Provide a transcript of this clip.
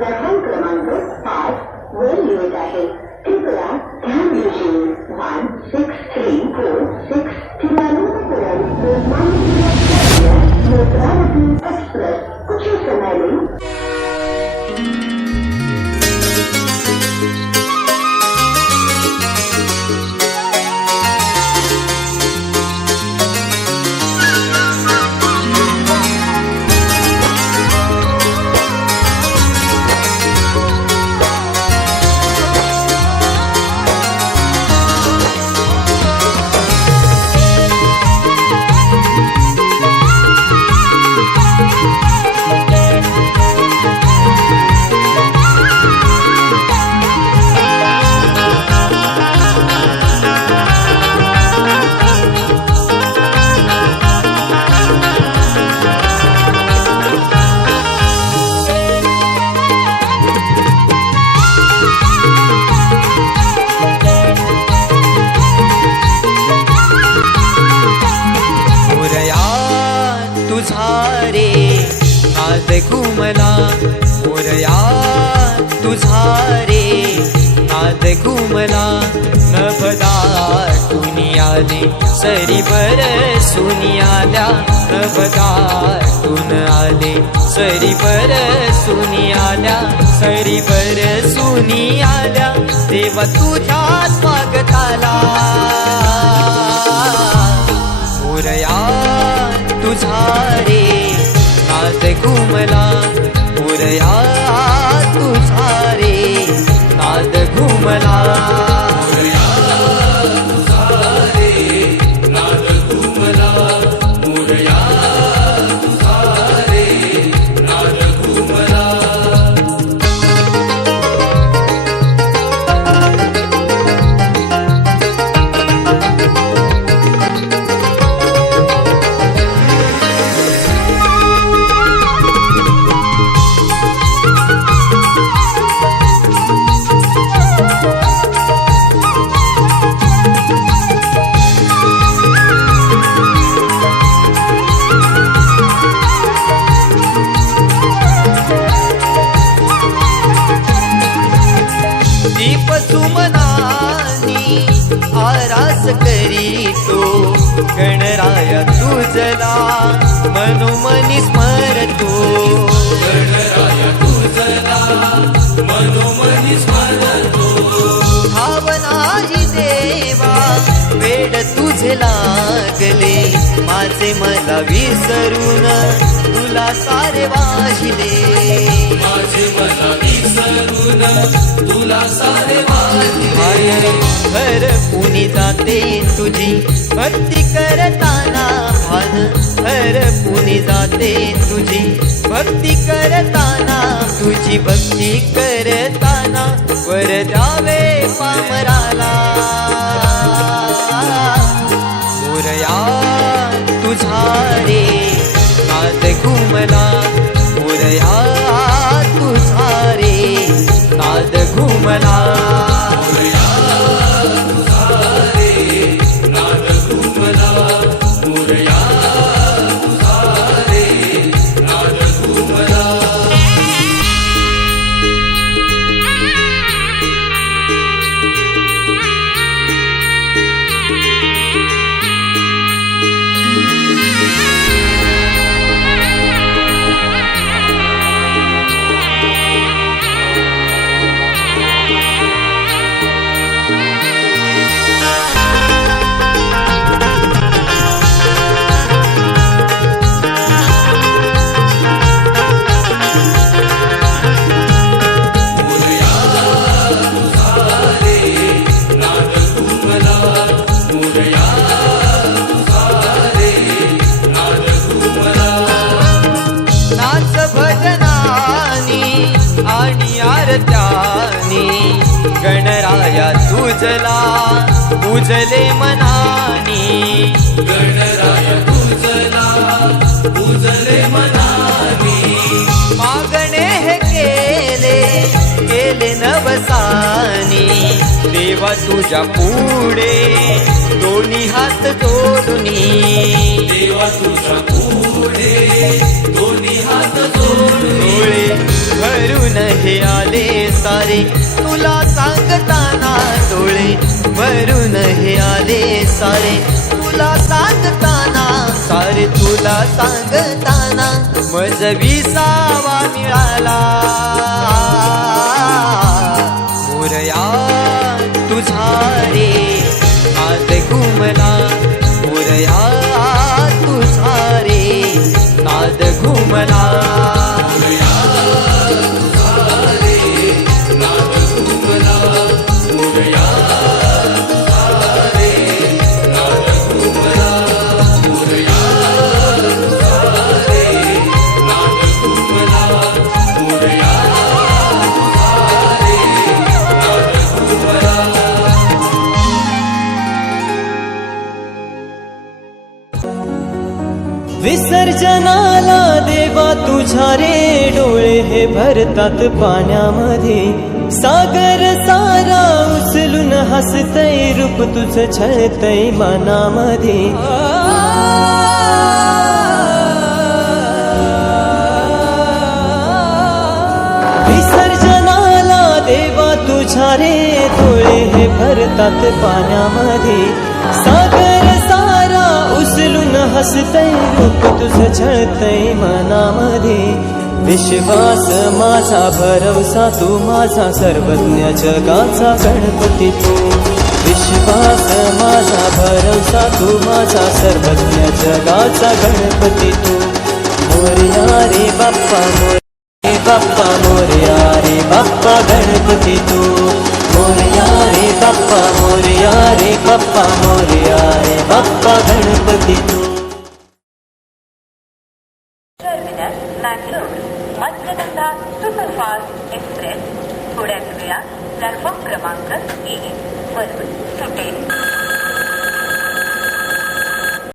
प्रधान क्रमांक 5 वर लिहित आहे. कृपया ध्यान दीजिए. 1634 तिरुवनंतपुरम लोकमान्य नेत्रावती एक्सप्रेस कुछ समय में घुमला मोरया तुझा रे नाद घुमला नभदार दुनियाले सरी बरसून आल्या नभदार तुन आले सरी बरसून आल्या सरी बरसून आल्या देवा तुझ्या स्वागताला मोरया तुझा रे नाद घुमला मोरया तुझा रे नाद घुमला मोरया तुझा रे नाद घुमला मोरया तुझा रे नाद घुमला. दीप सुमनानी आरास करीतो गणराया तुझला मनोमनी स्मरतो गणराया तुझला मनोमनी स्मरतो भावनाही देवा वेड तुझे लागले माझे मला विसरून तुला सारे वाहिले माझे मला विसरून तुला सारे वाहिले हर पुनी जाते तुझी भक्ती करताना भान हर पुनी जाते तुझी भक्ती करताना तुझी भक्ती करताना वर द्यावे पामराला मोरया तुझा रे नाद घुमला मोरया तुझा रे नाद घुमला मोरया तुझा रे नाद घुमला मोरया तुझा रे नाद घुमला. नाच भजनानी आणि आरत्यानी गणराया तुझला पूजले मनानी गणराया तुझला पूजले मनानी मागणे हे केले नवसानी देवा तुझ्या पुढे दोन्ही हात जोडूनी देवा तुझ्या पुढे दोन्ही हात जोडून भरून हे आले सारे तुला सांगताना डोळे भरून हे आले सारे तुला सांगताना सारे तुला सांगताना मज विसावा मिळाला मोरया तुझा रे नाद घुमला मोरया तुझा रे नाद घुमला विसर्जनाला देवा तुझ्या रे डोळे हे भरतात पाण्यामध्ये सागर सारा उचलून हसतय रूप तुझं छळतय मनामध्ये विसर्जनाला देवा तुझ्या रे डोळे हे भरतात पाण्यामध्ये सागर सारा उचलून हसतय रूप तुझं छळतय मनामध्ये विश्वास माझा भरवसा तू माझा सर्वज्ञ जगाचा गणपती तू विश्वास माझा भरवसा तू माझा सर्वज्ञ जगाचा गणपती तू मोरया रे बाप्पा मोरया बाप्पा मोरया रे बाप्पा गणपती तू मोरया रे बाप्पा मोरया रे बाप्पा मोरया रे बाप्पा गणपती तू टर्मिनल मँगलोर मध्यगंगा सुपरफास्ट एक्सप्रेस थोड्याच वेळात प्लॅटफॉर्म क्रमांक 1 वरून सुटेल.